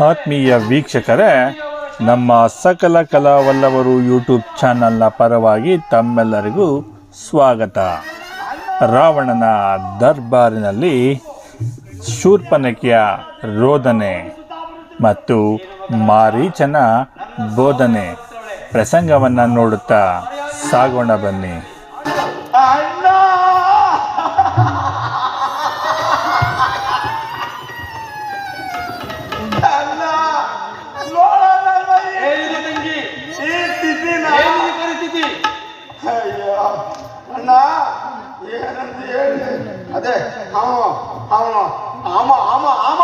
ಆತ್ಮೀಯ ವೀಕ್ಷಕರೇ, ನಮ್ಮ ಸಕಲ ಕಲಾವಲ್ಲವರು ಯೂಟ್ಯೂಬ್ ಚಾನಲ್ನ ಪರವಾಗಿ ತಮ್ಮೆಲ್ಲರಿಗೂ ಸ್ವಾಗತ. ರಾವಣನ ದರ್ಬಾರಿನಲ್ಲಿ ಶೂರ್ಪನಕಿಯ ರೋದನೆ ಮತ್ತು ಮಾರೀಚನ ಬೋಧನೆ ಪ್ರಸಂಗವನ್ನು ನೋಡುತ್ತಾ ಸಾಗೋಣ ಬನ್ನಿ. ಹೇಳಿ ಅದೇ ಅವ ಆಮ ಆಮ ಆಮ.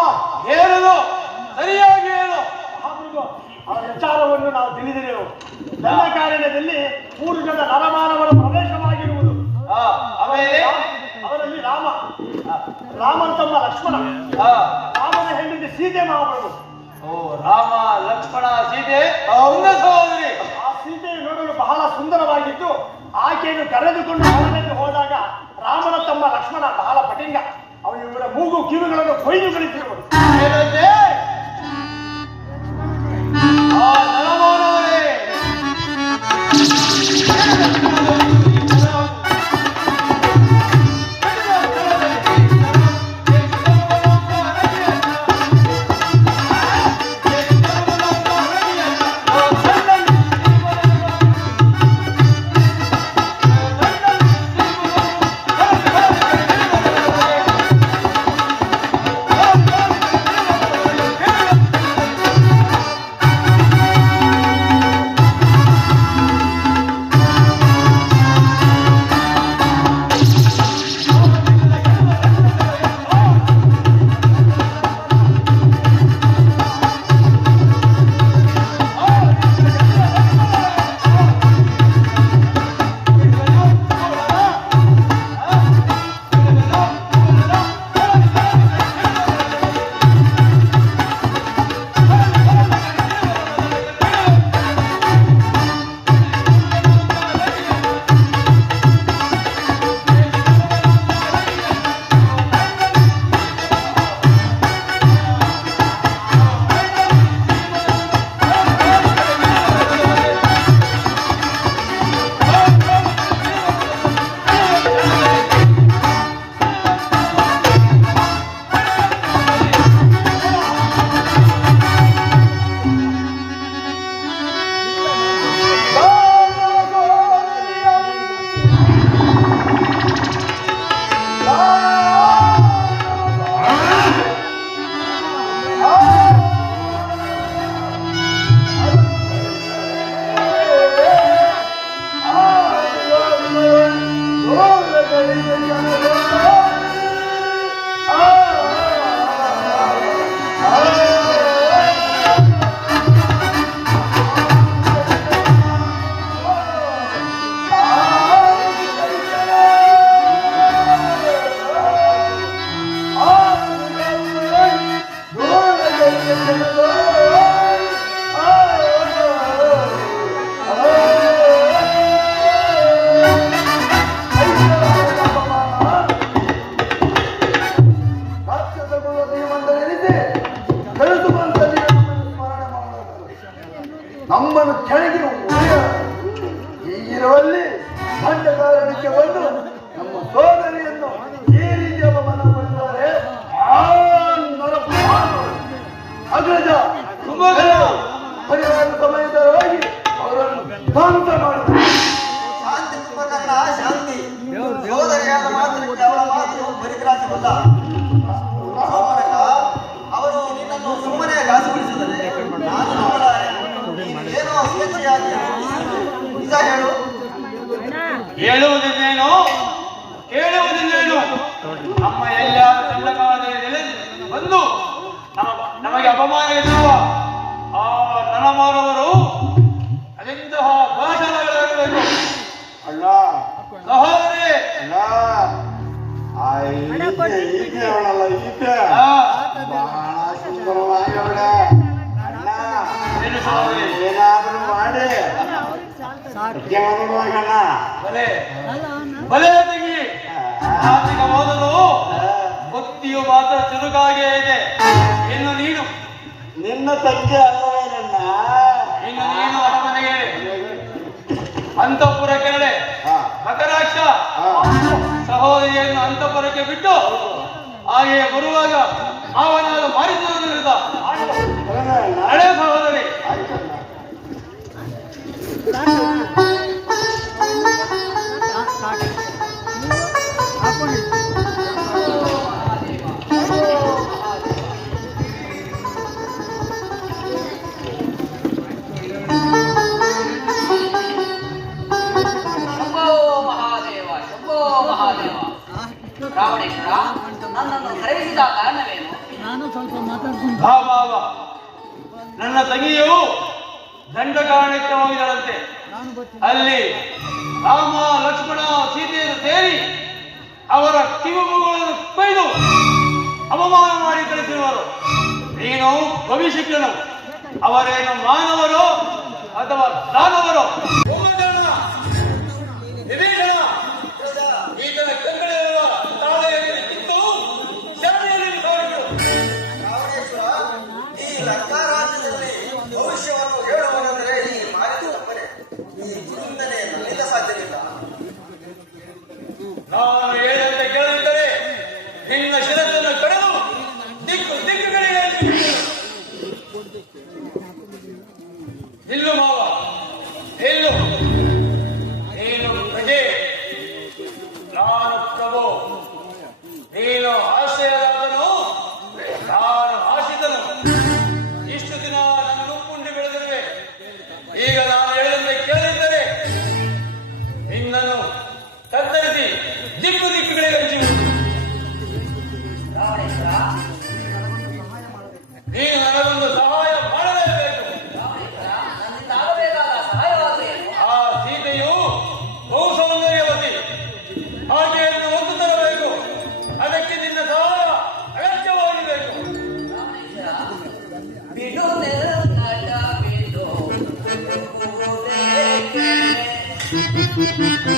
ಹೇಳಲು ಸರಿಯಾಗಿ ಹೇಳು. ಆ ವಿಚಾರವನ್ನು ನಾವು ತಿಳಿದಿದೆವು. ನನ್ನ ಮೂರು ಜನ ನರಮಾನವರ ಪ್ರವೇಶವಾಗಿರುವುದು. ಆ, ಆಮೇಲೆ ಅವರಲ್ಲಿ ರಾಮ. ರಾಮನ್ ತಮ್ಮ ಲಕ್ಷ್ಮಣ. ರಾಮನ ಹೆಂಡತಿ ಸೀತೆ ಮಹಾಪ್ರಭು. ಓ ರಾಮ ಲಕ್ಷ್ಮಣ ಸೀತೆ? ಸಹೋದರಿ. ಆ ಸೀತೆಯು ನೋಡಲು ಬಹಳ ಸುಂದರವಾಗಿದ್ದು ಆಕೆಯನ್ನು ಕರೆದುಕೊಂಡು ಹೋದಾಗ ರಾಮನ ತಮ್ಮ ಲಕ್ಷ್ಮಣ ಬಹಳ ಪಟಿಂಗ. ಅವನು ಇವರ ಮೂಗು ಕಿವಿಗಳನ್ನು ಕೊಯ್ದು ಗಳಿಸಿರುವುದು ನಮ್ಮನ್ನು ಕೆಳಗಿನ ಈಗಿರುವಲ್ಲಿ ಹೀಗಿರುವಲ್ಲಿ ದಂಡಕಾರಣಕ್ಕೆ ಬಂದು ನಮ್ಮ ಸೋದರಿಯನ್ನು ಈ ರೀತಿ ಮನ ಮಾಡಿದ್ದಾರೆ. ಅಗ್ರಜ ಕುಂಭಕರ್ಣ. ಪರಿಹಾರ ಸಮಯದೊಳಗೆ ಅವರನ್ನು ಶಾಂತ ಮಾಡಿದರು ಶಾಂತಿ ಶಾಂತಿ ಸೋದರಿಯಾದ ಮಾತ್ರ ಕೇವಲ ಮಾತ್ರ ಬರಿಗ್ರಾಸವಲ್ಲ ಬಲೆ. ಬಲೆ ತೆಗಿ. ಬುದ್ಧಿಯು ಮಾತ್ರ ಚುರುಕಾಗೇ ಇದೆ. ಇನ್ನು ನೀನು. ನಿನ್ನ ತಂಗಿ ಅಲ್ಲವೇನಣ್ಣ ಇನ್ನು ನೀನು ಅರಮನೆಗೆ. ಅಂತಃಪುರ ನಡೆ. ಹಾ, ಮಕರಾಕ್ಷ. ಸಹೋದರಿಯನ್ನು ಅಂತಃಪುರಕ್ಕೆ ಬಿಟ್ಟು ಹಾಗೆಯೇ ಬರುವಾಗ ಅವನಾದ ಮಾಡಿಸುವುದರಿಂದ ಹಳೆ ಅಲ್ಲವೇ ಸಹೋದರಿ. ನನ್ನ ತಂಗಿಯು ದಂಡಕಾರಣಕ್ಕೆ ಹೋಗಿದಳಂತೆ ಅಲ್ಲಿ ರಾಮ ಲಕ್ಷ್ಮಣ ಸೀತೆಯನ್ನು ಸೇರಿ ಅವರ ಕಿವಿಗಳನ್ನು ಕೊಯ್ದು ಅವಮಾನ ಮಾಡಿ ಕಳಿಸಿರುವರು. ನೀನು ಭವಿಷ್ಯಜ್ಞನು ಅವರೇನು ಮಾನವರು ಅಥವಾ ದಾನವರು. ನಿಲ್ಲು ಮಾವ. ನಿಲ್ಲು. ನೀನು ಪ್ರಜೆ. ನಾನು ಪ್ರಭು. ನೀನು ಆಶ್ರಯದಾತನು. ನಾನು ಆಶಿತನು ಇಷ್ಟು ದಿನ ನನ್ನ ಉಪ್ಪುಂಡಿ ಬೆಳೆದಿರುವೆ ಈಗ ನಾನು ಹೇಳಿದಂತೆ ಕೇಳಿದ್ದರೆ ನಿನ್ನನ್ನು ಕತ್ತರಿಸಿ ದಿಕ್ಕು Mm-hmm.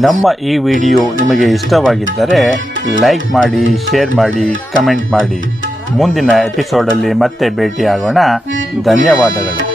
ನಮ್ಮ ಈ ವಿಡಿಯೋ ನಿಮಗೆ ಇಷ್ಟವಾಗಿದ್ದರೆ ಲೈಕ್ ಮಾಡಿ, ಶೇರ್ ಮಾಡಿ, ಕಮೆಂಟ್ ಮಾಡಿ. ಮುಂದಿನ ಎಪಿಸೋಡಲ್ಲಿ ಮತ್ತೆ ಭೇಟಿಯಾಗೋಣ. ಧನ್ಯವಾದಗಳು.